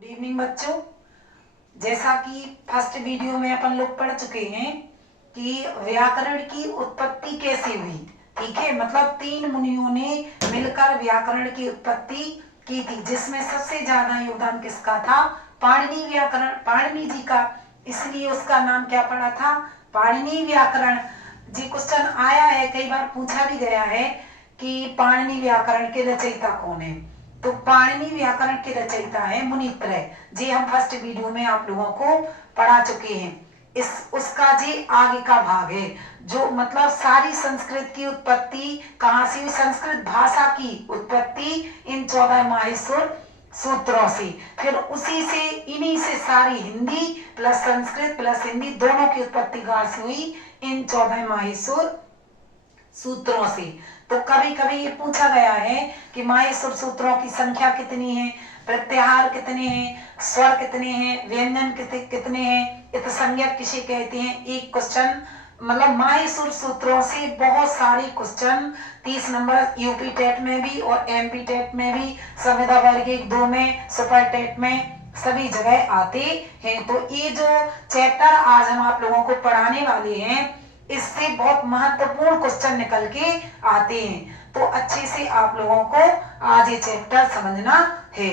Good evening बच्चों। जैसा कि फर्स्ट वीडियो में अपन लोग पढ़ चुके हैं कि व्याकरण की उत्पत्ति कैसे हुई। ठीक है, मतलब 3 मुनियों ने मिलकर व्याकरण की उत्पत्ति की थी, जिसमें सबसे ज्यादा योगदान किसका था? पाणिनि व्याकरण, पाणिनि जी का। इसलिए उसका नाम क्या पड़ा था? पाणिनि व्याकरण जी। क्वेश्चन आया है, कई बार पूछा भी गया है कि पाणिनि व्याकरण के रचयिता कौन है। तो पाणिनि व्याकरण के रचयिता है मुनित्रय जी। हम फर्स्ट वीडियो में आप लोगों को पढ़ा चुके हैं। इस उसका जी आगे का भाग है, जो मतलब सारी संस्कृत की उत्पत्ति कहाँ से हुई? संस्कृत भाषा की उत्पत्ति इन 14 माहेश्वर सूत्रों से, फिर उसी से इन्हीं से सारी हिंदी प्लस संस्कृत प्लस हिंदी दोनों की उत्पत्ति कहाँ से हुई? इन 14 माहेश्वर सूत्रों से। तो कभी कभी ये पूछा गया है कि माहेश्वर सूत्रों की संख्या कितनी है, प्रत्याहार कितने हैं, स्वर कितने हैं, व्यंजन कितने हैं, उपसंज्ञक किसे कहते हैं। एक क्वेश्चन मतलब माहेश्वर सूत्रों से बहुत सारे क्वेश्चन 30 नंबर यूपी टेट में भी और एमपी टेट में भी, संविदा वर्ग 1-2 में, सुपर टेट में, सभी जगह आते हैं। तो ये जो चैप्टर आज हम आप लोगों को पढ़ाने वाले हैं, इससे बहुत महत्वपूर्ण क्वेश्चन निकल के आते हैं। तो अच्छे से आप लोगों को आज ये चैप्टर समझना है।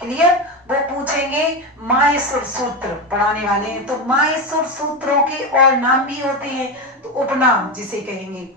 क्लियर? वो पूछेंगे माहेश्वर सूत्र पढ़ाने वाले हैं। तो माहेश्वर सूत्रों के और नाम भी होते हैं, तो उपनाम जिसे कहेंगे।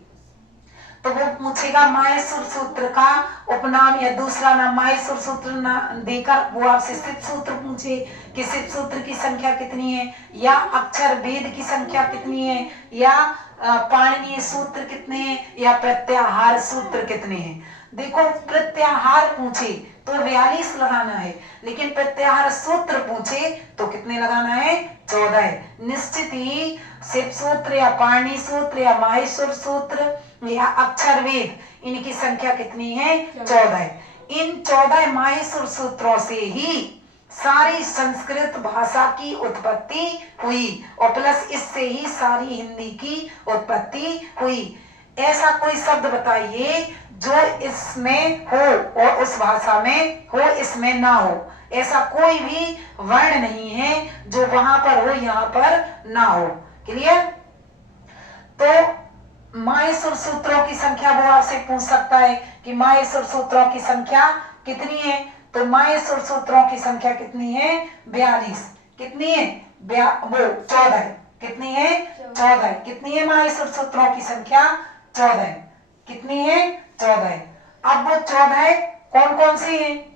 तो वो पूछेगा माहेश्वर सूत्र का उपनाम या दूसरा नाम। माहेश्वर सूत्र देकर वो आपसे सिद्ध सूत्र पूछे कि सिद्ध सूत्र की संख्या कितनी है, या अक्षर भेद की संख्या कितनी है, या पाणिनीय सूत्र कितने हैं, या प्रत्याहार सूत्र कितने हैं। देखो, प्रत्याहार पूछे तो 42 लगाना है, लेकिन प्रत्याहार सूत्र पूछे तो कितने लगाना है? 14। निश्चित ही सिद्ध सूत्र या पाणिनीय सूत्र या माहेश्वर सूत्र या अक्षर वेद, इनकी संख्या कितनी है? 14। इन 14 माहेश्वर सूत्रों से ही सारी संस्कृत भाषा की उत्पत्ति हुई, और प्लस इससे ही सारी हिंदी की उत्पत्ति हुई। ऐसा कोई शब्द बताइए जो इसमें हो और उस भाषा में हो, इसमें ना हो। ऐसा कोई भी वर्ण नहीं है जो वहां पर हो यहाँ पर ना हो। क्लियर? तो माहेश्वर सूत्रों की संख्या वो आपसे पूछ सकता है कि माहेश्वर सूत्रों की संख्या कितनी है। तो माहेश्वर सूत्रों की संख्या कितनी है? 42। कितनी है? वो 14। कितनी है? 14। कितनी है माहेश्वर सूत्रों की संख्या? 14। कितनी है? 14। अब वो 14 कौन कौन सी है?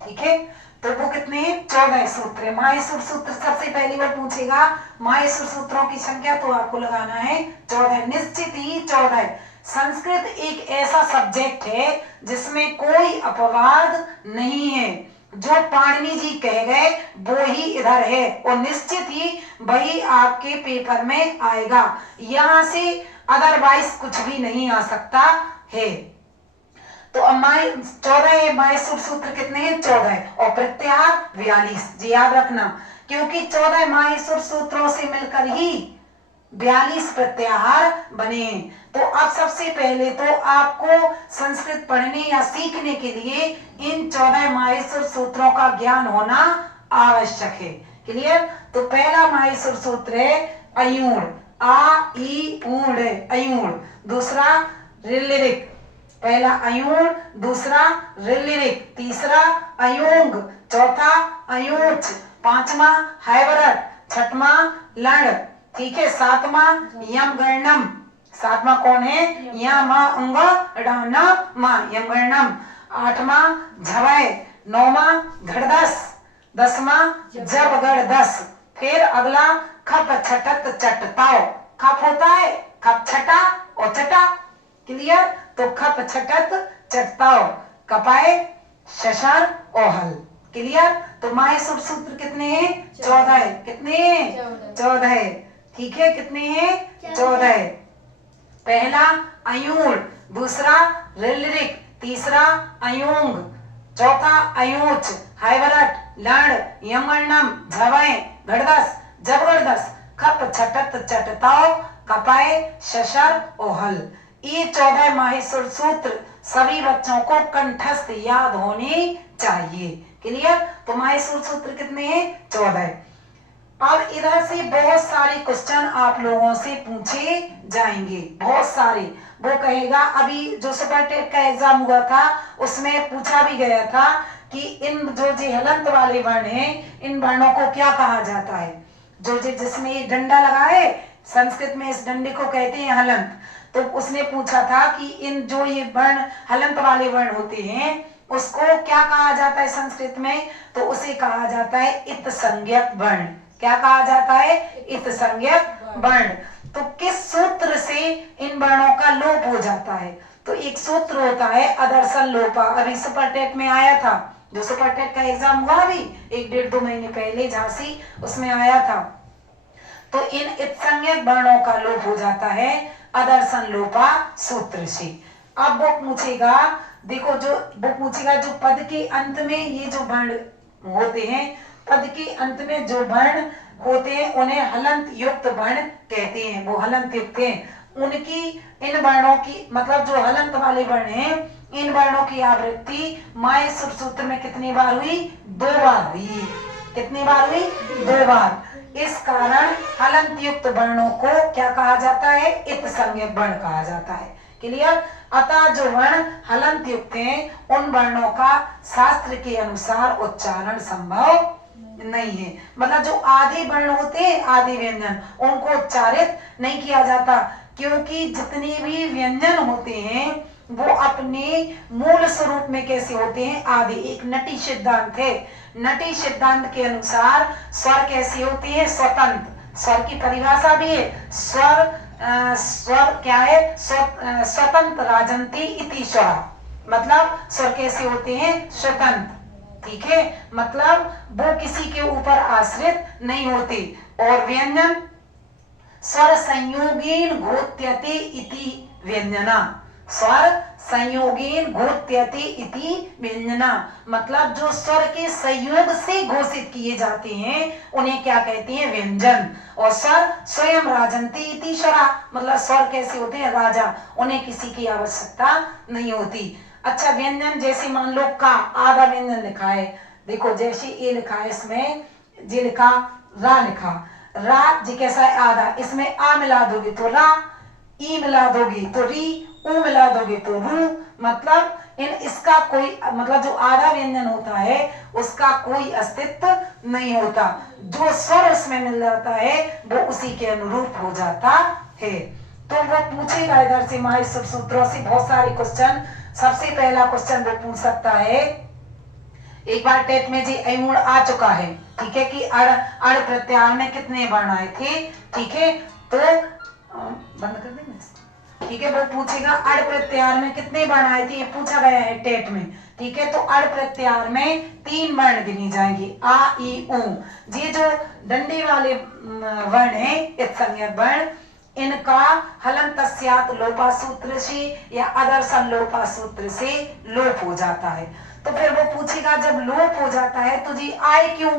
ठीक है, तो वो कितने हैं? 14 सूत्र है। माहेश्वर सूत्र सबसे पहले वो पूछेगा माहेश्वर सूत्रों की संख्या, तो आपको लगाना है 14। निश्चित ही 14। संस्कृत एक ऐसा सब्जेक्ट है जिसमें कोई अपवाद नहीं है। जो पाणिनि जी कह गए वो ही इधर है, और निश्चित ही वही आपके पेपर में आएगा। यहां से अदरवाइज कुछ भी नहीं आ सकता है। तो 14 माहेश्वर सूत्र कितने हैं? 14। और प्रत्याहार 42 जी, याद रखना, क्योंकि 14 माहेश्वर सूत्रों से मिलकर ही 42 प्रत्याहार बने हैं। तो अब सबसे पहले तो आपको संस्कृत पढ़ने या सीखने के लिए इन 14 माहेश्वर सूत्रों का ज्ञान होना आवश्यक है। क्लियर? तो पहला माहेश्वर सूत्र है अयूण, आ ई ऊण, अयूण। दूसरा ऋलिरिक, पहला अयूण, दूसरा ऋलिरिक, तीसरा अयोंग, चौथा अयोच, पांचवा हैवरट, छठवा लड़, ठीक है, सातवा यम गणनम। सातवा कौन है? यमा अंग डाना मा, यम गणनम। आठवां झवय, नौवां घड़दस, 10वां जब गड़दस। फिर अगला खप छटत चटताओ। खप होता है खप छटा और चटा। क्लियर? तो खप छटत चटताओ, कपाए शशर ओहल। क्लियर? तो माहेश्वर सूत्र कितने हैं? 14। कितने हैं? 14। ठीक है, कितने हैं? 14। पहला अयूण, दूसरा ऋलिरिक, तीसरा अयोंग, चौथा अयूच, हाइवरट, लण, यमगणनम, झवय, गड़दस, जबगड़दस, खप, छटत, चटताओ, कपाए, शशर, ओहल। ये 14 माहेश्वर सूत्र सभी बच्चों को कंठस्थ याद होने चाहिए। क्लियर? तो माहेश्वर सूत्र कितने हैं? 14। अब इधर से बहुत सारे क्वेश्चन आप लोगों से पूछे जाएंगे, बहुत सारे। वो कहेगा, अभी जो सुपर टेट का एग्जाम हुआ था उसमें पूछा भी गया था कि इन जो हलंत वाले वर्ण हैं, इन वर्णों को क्या कहा जाता है। जो जिसमें ये डंडा लगा है, संस्कृत में इस डंडे को कहते हैं हलंत। तो उसने पूछा था कि इन जो ये वर्ण हलंत वाले वर्ण होते हैं उसको क्या कहा जाता है संस्कृत में। तो उसे कहा जाता है इत संज्ञक वर्ण। क्या कहा जाता है? इत संज्ञक वर्ण। तो किस सूत्र से इन वर्णों का लोप हो जाता है? तो एक सूत्र होता है अदर्शन लोपा। अभी सुपर टेट में आया था, जो सुपर टेट का एग्जाम हुआ अभी 1-1.5-2 महीने पहले झांसी, उसमें आया था। तो इन इत्संज्ञक वर्णों का लोप हो जाता है अदर्शन लोपा सूत्र से। अब वो पूछेगा, देखो वो पूछेगा जो पद के अंत में ये जो वर्ण होते हैं, पद के अंत में जो वर्ण होते हैं उन्हें हलंत युक्त वर्ण कहते हैं। वो हलंत युक्त हैं। उनकी इन वर्णों की मतलब जो हलंत वाले वर्ण हैं, इन वर्णों की आवृत्ति माहेश्वर सूत्र में कितनी बार हुई? 2 बार हुई। कितनी बार हुई? 2 बार। इस कारण हलंत युक्त वर्णों को क्या कहा जाता है? इत संज्ञक वर्ण कहा जाता है। क्लियर? अतः जो वर्ण हलंत युक्त हैं उन वर्णों का शास्त्र के अनुसार उच्चारण संभव नहीं है। मतलब जो आधे वर्ण होते हैं, आधे व्यंजन, उनको उच्चारित नहीं किया जाता, क्योंकि जितने भी व्यंजन होते हैं वो अपने मूल स्वरूप में कैसे होते हैं? आधे। एक नटी सिद्धांत है, नटी सिद्धांत के अनुसार स्वर कैसे होते हैं? स्वतंत्र। स्वर की परिभाषा भी है, स्वर क्या है? स्वतंत्र राजन्ति इति स्वर। मतलब स्वर कैसे होते हैं? स्वतंत्र। ठीक है, मतलब वो किसी के ऊपर आश्रित नहीं होते। और व्यंजन स्वर संयोगेन घोत्यते इति व्यंजना। स्वर संयोगेन घोत्यते इति व्यंजना, मतलब जो स्वर के संयोग से घोषित किए जाते हैं उन्हें क्या कहते हैं? व्यंजन। और स्वर स्वयं राजन्ति इति स्वरा, मतलब स्वर कैसे होते हैं? राजा, उन्हें किसी की आवश्यकता नहीं होती। अच्छा, व्यंजन जैसे मान लो का आधा व्यंजन लिखा है, देखो जैसे ये लिखा है, इसमें जी लिखा रा, लिखा रा जी कैसा है? आधा। इसमें आ मिला दोगे तो रा, ई मिला दोगे तो री, ऊ मिला दोगे तो रू। मतलब इसका कोई मतलब जो आधा व्यंजन होता है उसका कोई अस्तित्व नहीं होता। जो स्वर उसमें मिल जाता है वो उसी के अनुरूप हो जाता है। तो वो पूछेगा इधर से माहेश्वर सूत्रों से बहुत सारे क्वेश्चन। सबसे पहला क्वेश्चन वो पूछ सकता है, एक बार टेट में जी अयूण आ चुका है, ठीक है, कि अड़ प्रत्याहार में कितने वर्ण आए थे। ठीक है, तो बंद कर देंगे। ठीक है, वो पूछेगा अड़ प्रत्याहार में कितने वर्ण आए थे, ये पूछा गया है टेट में। ठीक है, तो अड़ प्रत्याहार में 3 वर्ण गिनी जाएंगे, आ ई ऊ। ये जो डंडे वाले वर्ण है, इत्संज्ञक वर्ण, इनका हलंत तस्यात् लोपा सूत्र से या अदर्शन लोपा सूत्र से लोप हो जाता है। तो फिर वो पूछेगा जब लोप हो जाता है तो जी आए क्यों?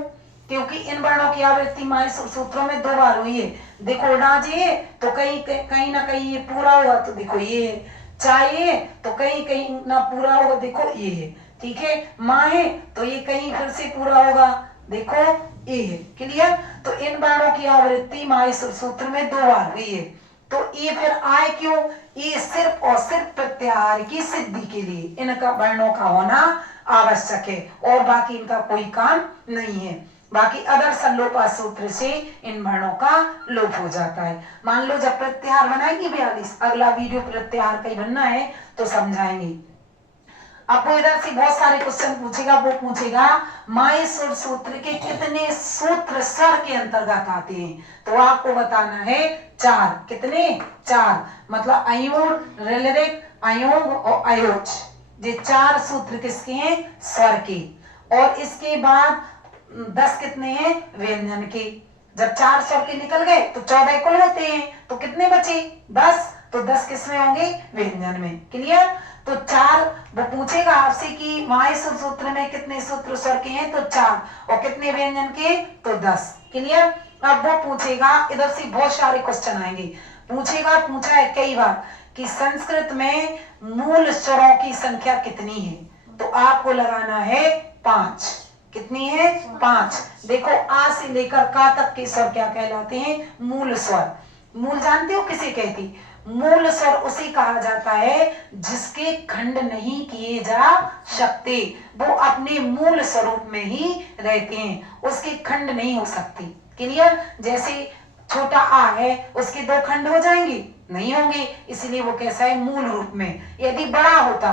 क्योंकि इन वर्णों की आवृत्ति माहेश्वर सूत्रों में 2 बार हुई है। देखो ना जी, तो कहीं ना कहीं ये पूरा हुआ, तो देखो ये चाहिए, तो कहीं कहीं ना पूरा होगा, देखो ये है। ठीक है, माँ है तो ये कहीं फिर से पूरा होगा, देखो ये है। क्लियर? तो इन वर्णों की आवृत्ति माहेश्वर सूत्र में 2 बार हुई है। तो ये फिर आए क्यों? ये सिर्फ और सिर्फ प्रत्याहार की सिद्धि के लिए इनका वर्णों का होना आवश्यक है, और बाकी इनका कोई काम नहीं है। बाकी अदर्शन लोपा सूत्र से इन वर्णों का लोप हो जाता है। मान लो जब प्रत्याहार बनाएंगे 42, अगला वीडियो प्रत्याहार का ही बनना है तो समझाएंगे। आपको इधर से बहुत सारे क्वेश्चन पूछेगा। वो पूछेगा माहेश्वर सूत्र के कितने सूत्र स्वर के अंतर्गत आते हैं, तो आपको बताना है 4। कितने? 4। मतलब अयूण, रिलरिक, अयोंग और अयोच, ये 4 सूत्र किसके हैं? स्वर के। और इसके बाद 10 कितने हैं? व्यंजन के। जब 4 स्वर के निकल गए तो 14 कुल होते हैं, तो कितने बचे? 10। तो 10 किसमें होंगे? व्यंजन में। क्लियर? तो 4 वो पूछेगा आपसे कि माय सुर सूत्र में कितने सूत्र स्वर के हैं, तो 4, और कितने व्यंजन के, तो 10। क्लियर। अब वो पूछेगा, इधर से बहुत सारे क्वेश्चन आएंगे, पूछेगा, पूछा है कई बार कि संस्कृत में मूल स्वरों की संख्या कितनी है, तो आपको लगाना है 5। कितनी है, 5। देखो आ से लेकर का तक के स्वर क्या कहलाते हैं, मूल स्वर। मूल जानते हो किसे कहती, मूल स्वर उसे कहा जाता है जिसके खंड नहीं किए जा सकते, वो अपने मूल स्वरूप में ही रहते हैं, उसके खंड नहीं हो सकते। क्लियर। जैसे छोटा आ है, उसके 2 खंड हो जाएंगे, नहीं होंगे, इसलिए वो कैसा है, मूल रूप में। यदि बड़ा होता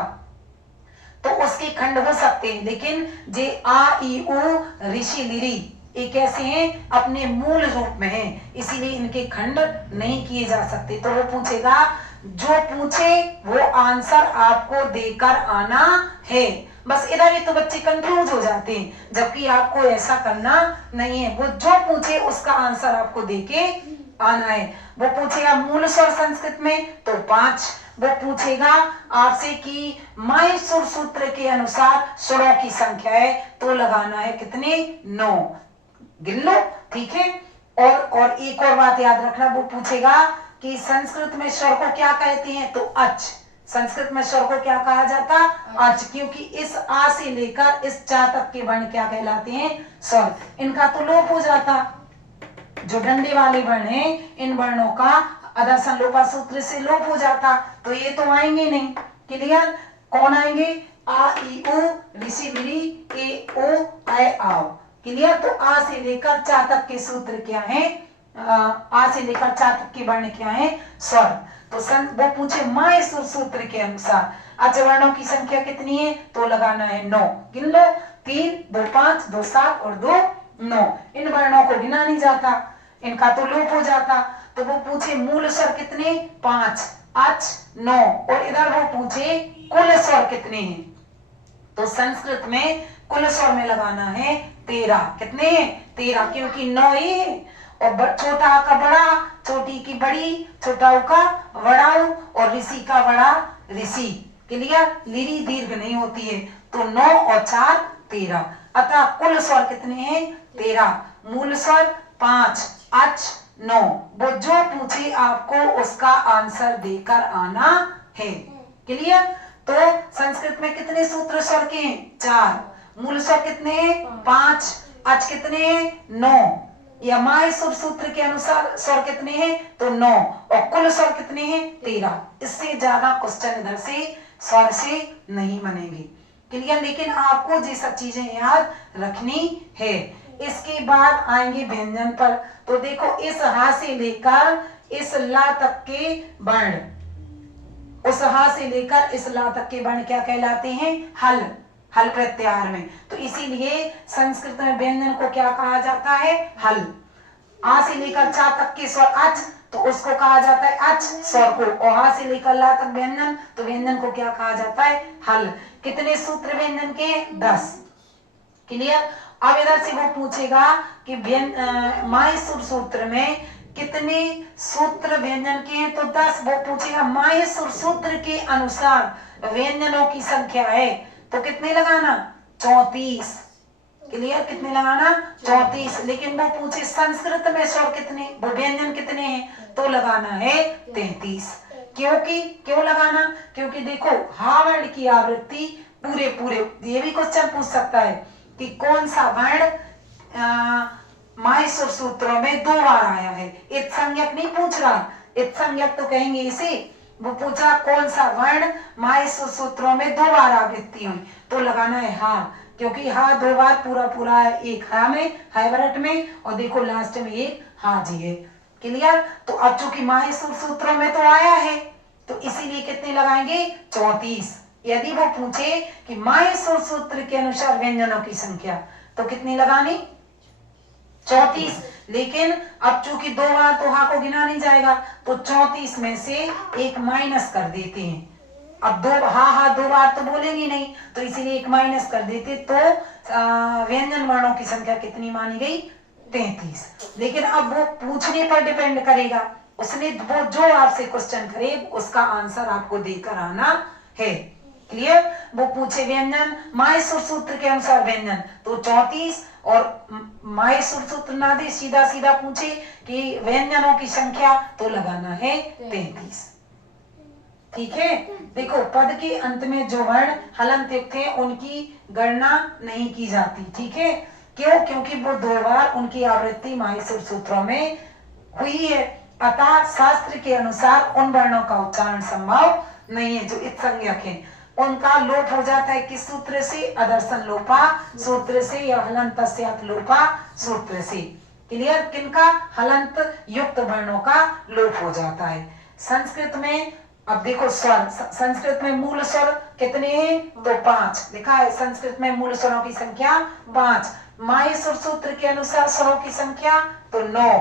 तो उसके खंड हो सकते हैं, लेकिन जे आ ई उ ऋषि लिरी ये कैसे हैं, अपने मूल रूप में हैं, इसीलिए इनके खंड नहीं किए जा सकते। तो वो पूछेगा, जो पूछे वो आंसर आपको देकर आना है। बस इधर ही तो बच्चे कंफ्यूज हो जाते हैं, जबकि आपको ऐसा करना नहीं है। वो जो पूछे उसका आंसर आपको देके आना है। वो पूछेगा मूल स्वर संस्कृत में, तो 5। वो पूछेगा आपसे कि माय सुर सूत्र के अनुसार स्वरों की संख्या है, तो लगाना है कितने, 9। गिन लो, ठीक है। और एक और बात याद रखना, वो पूछेगा कि संस्कृत में स्वर को क्या कहते हैं, तो अच। संस्कृत में स्वर को क्या कहा जाता, अच, क्योंकि इस आ से लेकर इस चा तक के वर्ण क्या कहलाते हैं, स्वर। इनका तो लोप हो जाता, जो डंडे वाले वर्ण हैं इन वर्णों का अदर्शन लोपा सूत्र से लोप हो जाता, तो ये तो आएंगे नहीं। क्लियर। कौन आएंगे, आ ई उ ऋषि लिरी ए ओ ऐ आओ। क्लियर। तो आ से लेकर चा तक के सूत्र क्या है, आ से लेकर चा तक के वर्ण क्या है, स्वर। तो वो पूछे माय सुर सूत्र के अनुसार अच वर्णों की संख्या कितनी है, तो लगाना है 9। गिन लो, 3, 2, 5, 2, 7 और 2, 9। इन वर्णों को गिना नहीं जाता, इनका तो लोप हो जाता। तो वो पूछे मूल स्वर कितने, 5, अच 9, और इधर वो पूछे कुल स्वर कितने हैं, तो संस्कृत में कुल स्वर में लगाना है 13। कितने हैं, 13, क्योंकि 9 ये है, और छोटा आ का बड़ा, छोटी की बड़ी, छोटा उ का बड़ा उ, और ऋषि का बड़ा ऋषि। क्लियर। लिरी दीर्घ नहीं होती है, तो 9 और 4 13। अतः कुल स्वर कितने हैं, 13। मूल स्वर 5, अच 9। वो जो पूछे आपको उसका आंसर देकर आना है। क्लियर। तो संस्कृत में कितने सूत्र स्वर के हैं, 4। मूल स्वर कितने हैं, 5। अच कितने हैं, 9। या माय सुर सूत्र के अनुसार स्वर कितने हैं, तो 9, और कुल स्वर कितने हैं, 13। इससे ज्यादा क्वेश्चन इधर से स्वर से नहीं बनेंगे। क्लियर। लेकिन आपको ये सब चीजें याद रखनी है। इसके बाद आएंगे व्यंजन पर। तो देखो इस हा से लेकर इस ला तक के वर्ण, उस हा से लेकर इस ला तक के वर्ण क्या कहलाते हैं, हल। हल प्रत्याहार में, तो इसीलिए संस्कृत में व्यंजन को क्या कहा जाता है, हल। आ से लेकर चा तक के स्वर अच, तो उसको कहा जाता है अच स्वर को, और हा से लेकर ला तक व्यंजन, तो व्यंजन को क्या कहा जाता है, हल। कितने सूत्र व्यंजन के, 10। क्लियर। अब इधर से वो पूछेगा कि माय सुर सूत्र में कितने सूत्र व्यंजन के हैं, तो 10। वो पूछेगा माय सुर सूत्र के अनुसार व्यंजनों की संख्या है, तो कितने लगाना, 34। क्लियर। कितने लगाना, 34। लेकिन वो पूछे संस्कृत में स्वर कितने, वो व्यंजन कितने हैं, तो लगाना है 33। क्यों लगाना, क्योंकि देखो हा वर्ण की आवृत्ति पूरे, ये भी क्वेश्चन पूछ सकता है कि कौन सा वर्ण माय सुर सूत्रों में 2 बार आया है। इत संज्ञक नहीं पूछ रहा, इत संज्ञक तो कहेंगे इसे। वो पूछा कौन सा वर्ण माय सुर सूत्रों में 2 बार आवृत्ति हुई, तो लगाना है हा, क्योंकि हा 2 बार पूरा है, एक हा में, हाइब्रिड में, और देखो लास्ट में एक हा जी है। क्लियर। तो अब चूंकि माय सुर सूत्रों में तो आया है, तो इसीलिए कितने लगाएंगे, 34। यदि वो पूछे कि माय सुर सूत्र के अनुसार व्यंजनों की संख्या, तो कितनी लगानी, 34। लेकिन अब चूंकि 2 बार तो हा को गिना नहीं जाएगा, तो 34 में से एक माइनस कर देते हैं। अब 2 बार तो बोलेंगे नहीं, तो इसीलिए एक माइनस कर देते, तो व्यंजन वर्णों की संख्या कितनी मानी गई, 33। लेकिन अब वो पूछने पर डिपेंड करेगा, उसने वो जो आपसे क्वेश्चन करे उसका आंसर आपको देकर आना है। क्लियर। वो पूछे व्यंजन माय सुर सूत्र के अनुसार व्यंजन तो 34, और माय सुर सूत्र ना दे, सीधा सीधा पूछे कि व्यंजनों की संख्या तो लगाना है 33। ठीक है। देखो पद के अंत में जो वर्ण हलंत युक्त है उनकी गणना नहीं की जाती। ठीक है, क्यों? क्योंकि वो 2 बार उनकी आवृत्ति माहेश्वर सूत्रों में हुई है, अतः शास्त्र के अनुसार उन वर्णों का उच्चारण संभव नहीं है जो इत्संज्ञक है। उनका लोप हो जाता है किस सूत्र से? अदर्शन लोपा सूत्र से या हलंत लोपा सूत्र से। क्लियर। किनका? हलंत युक्त वर्णों का लोप हो जाता है। संस्कृत में अब देखो स्वर, संस्कृत में मूल स्वर कितने हैं? तो 5 लिखा है। संस्कृत में मूल स्वरों की संख्या 5। माहेश्वर सूत्र के अनुसार स्वरों की संख्या तो 9।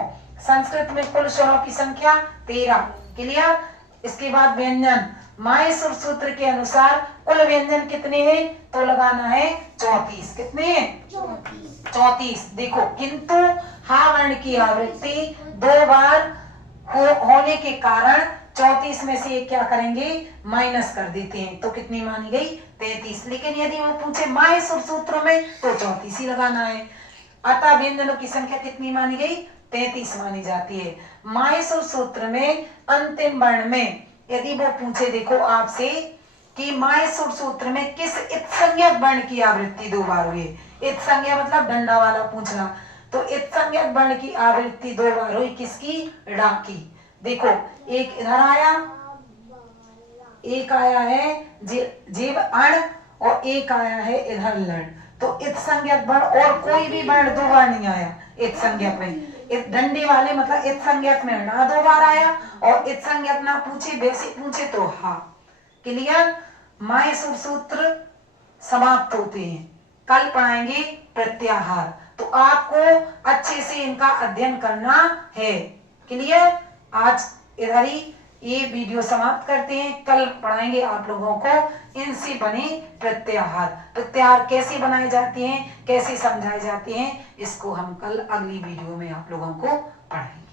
संस्कृत में कुल स्वरों की संख्या 13। क्लियर। इसके बाद व्यंजन, माहेश्वर सूत्र के अनुसार कुल व्यंजन कितने हैं? तो लगाना है 34। कितने हैं? 34। देखो किंतु हा वर्ण की आवृत्ति 2 बार होने के कारण 34 में से क्या करेंगे? माइनस कर देते हैं, तो कितनी मानी गई? 33। लेकिन यदि वो पूछे माहेश्वर सूत्रों में तो 34 ही लगाना है। अतः व्यंजनों की संख्या कितनी मानी गई? 33 मानी जाती है। माहेश्वर सूत्र में अंतिम वर्ण में यदि वो पूछे देखो आपसे कि माहेश्वर सूत्र में किस इत्संज्ञक वर्ण की आवृत्ति 2 बार हुई? इत्संज्ञक मतलब डंडा वाला पूछना, तो इत्संज्ञक वर्ण की आवृत्ति 2 बार हुई किसकी? ड़ा की। देखो एक इधर आया, एक आया है जीव अण, और एक आया है इधर लड़। तो इत्संज्ञक वर्ण और कोई भी वर्ण 2 बार नहीं आया इत्संज्ञक में। डंडे वाले मतलब इत्संज्ञक में ना 2 बार आया, और इत्संज्ञक ना पूछे वैसे पूछे तो हा। क्लियर। माहेश्वर सूत्र समाप्त होते हैं। कल पढ़ाएंगे प्रत्याहार, तो आपको अच्छे से इनका अध्ययन करना है। क्लियर। आज इधर ही ये वीडियो समाप्त करते हैं। कल पढ़ाएंगे आप लोगों को इनसे बने प्रत्याहार। प्रत्याहार कैसे बनाए जाते हैं, कैसे समझाए जाते हैं, इसको हम कल अगली वीडियो में आप लोगों को पढ़ाएंगे।